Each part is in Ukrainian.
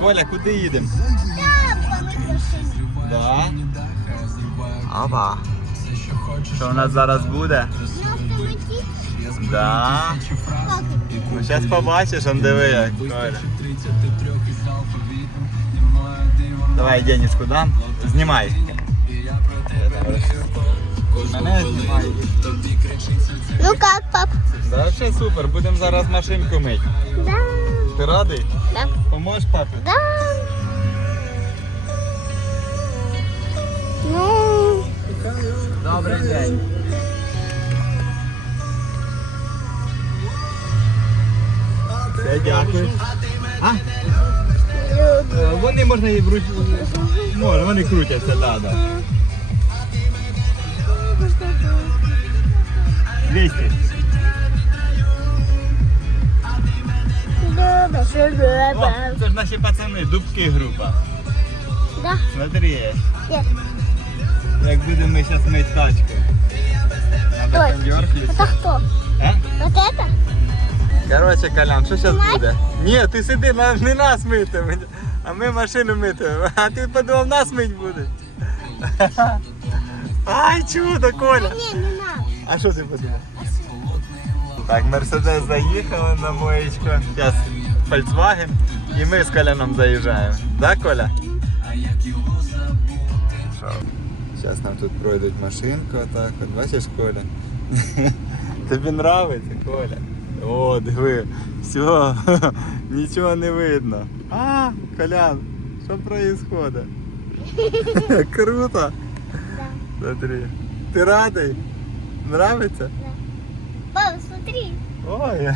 Коля, куди їдемо? Да. Опа. Що у нас зараз буде? Да. Ну зараз побачиш, он диви як. Коля. Давай денежку дам. Знімай. Мене знімай. Ну как, пап? Да, все супер, будемо зараз машинку мити. Да. Ти радий? Да. Поможеш папі? Да. Ну, Добрий день. Все, дякую. А? Вони можна і вруч... Може, вони крутяться, так, да, так. Да. 200. О, да. це ж наші пацани, дубки група. Да. Смотри, Нет. як будемо ми зараз мити тачку. Надо Ой. кондьор Это включити. кто? А? Вот это? Короче, Колян, що зараз Знімати? буде? Ні, ти сиди, на- не нас митимо, а ми машину митимо. А ти подумав, нас мить будеш. Ай, чудо, Коля. Не, не надо. А що ти подумав? Так, Мерседес заїхали на моєчку. Зараз Volkswagen. І ми з Коляном заїжджаємо. Да, Коля? Зараз нам тут пройдуть машинку, отак. От бачиш, Коля? Тобі нравиться, Коля? О, диви. Все, нічого не видно. А, Колян, що происходит? Круто. Да. Смотри. Ти радий? Нравиться? Да. Папа, смотри. Ой.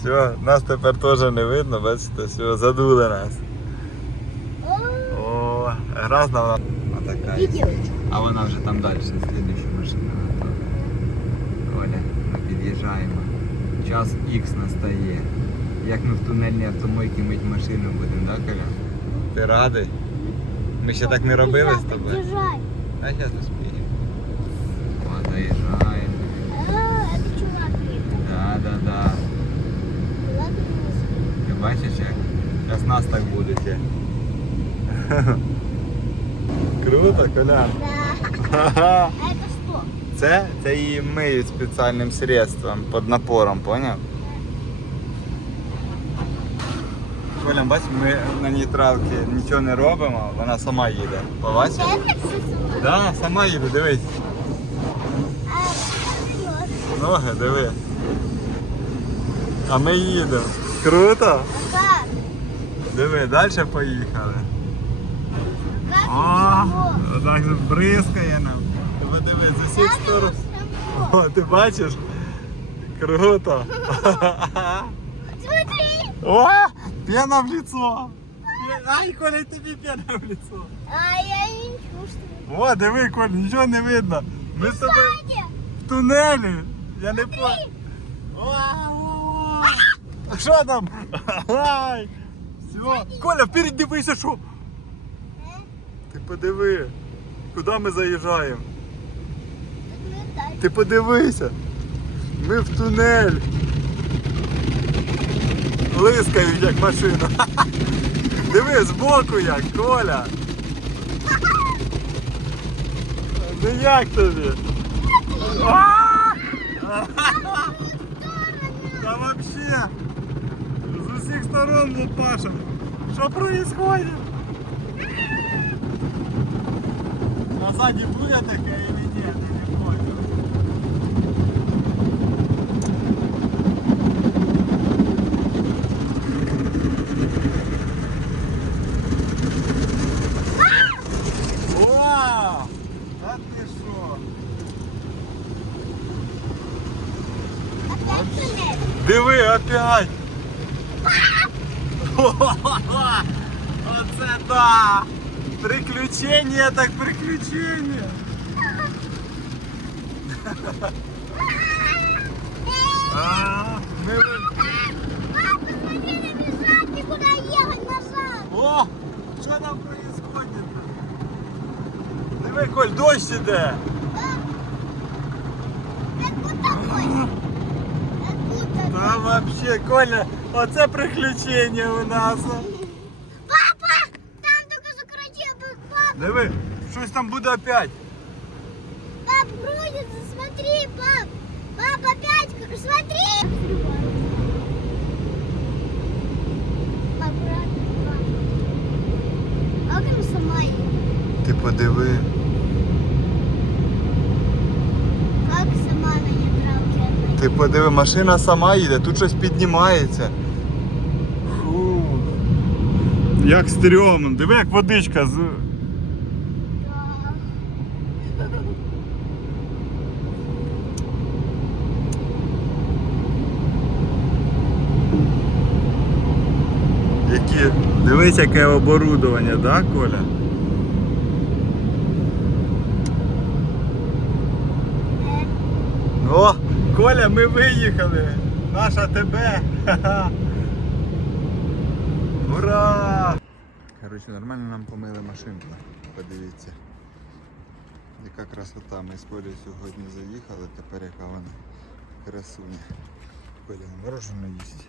Все, нас тепер теж не видно, бачите, все, задули нас. О, гразна вона. Отака. Видео. А вона вже там далі, слідуюча машина. Оля, ми під'їжджаємо. Час Х настає. Як ми в тунельній автомойці мить машину будемо, так, Коля? Ти радий? Ми ще так не робили з тобою. А зараз успіємо. О, заїжджаємо. А, это чувак. это. Да, да, да. Ладно, не успею. Ти бачиш як? Зараз нас так будете. Круто, Колян. Да. Ха-ха. А это что? Це, це її миють спеціальним средством під напором, поняв? Коля, бач, ми на нейтралці нічого не робимо, вона сама їде. Побачиш? Это что? Да, сама їде, дивись. А, это Ноги, диви. А ми їдемо. Круто? А как? Диви, далі поїхали. О, это бризкає нам. Ти подивись, з усіх сторон. О, ти бачиш? Круто. Смотри. О, пена в лицо. Ай, Коля, тобі пена в лицо. А я не чувствую. О, диви, Коля, нічого не видно. Ми з тобою в тунелі. Я не по. А Що там? Ай! Все. Коля, вперед дивися, що? Ти подиви. Куди ми заїжджаємо? Ти подивися. Ми в тунель. Лискають як машина. Диви, збоку як, Коля. Ну як тобі? Та вообще. З усіх сторон лупашем. Що происходит? А сзади буде таке или ні? Я не понял. Диви, опять! Оце да! Приключення так приключення! А, ми... Папа, смотри, ты куда ехать назад? О! Що там происходит? Диви, Коль, дощ іде! Дождь. Будто Та вообще, Коля, оце приключення у нас. Диви, щось там буде опять. Пап, грузится, смотри, пап. Пап, опять, смотри. Аккуратно, пап. Как он сама едет? Ти подиви. Как сама на одна Ти подиви, машина сама їде, тут щось піднімається. Фу. Як стрьомно. Диви, як водичка з. Да. Які. Дивись, яке оборудовання, да, Коля? О, Коля, ми виїхали! Наша тебе! Ура! Коротше, нормально нам помили машинку. Подивіться. Яка красота. Ми з Колею сьогодні заїхали, тепер яка вона красуня. Коля мороженое їсть.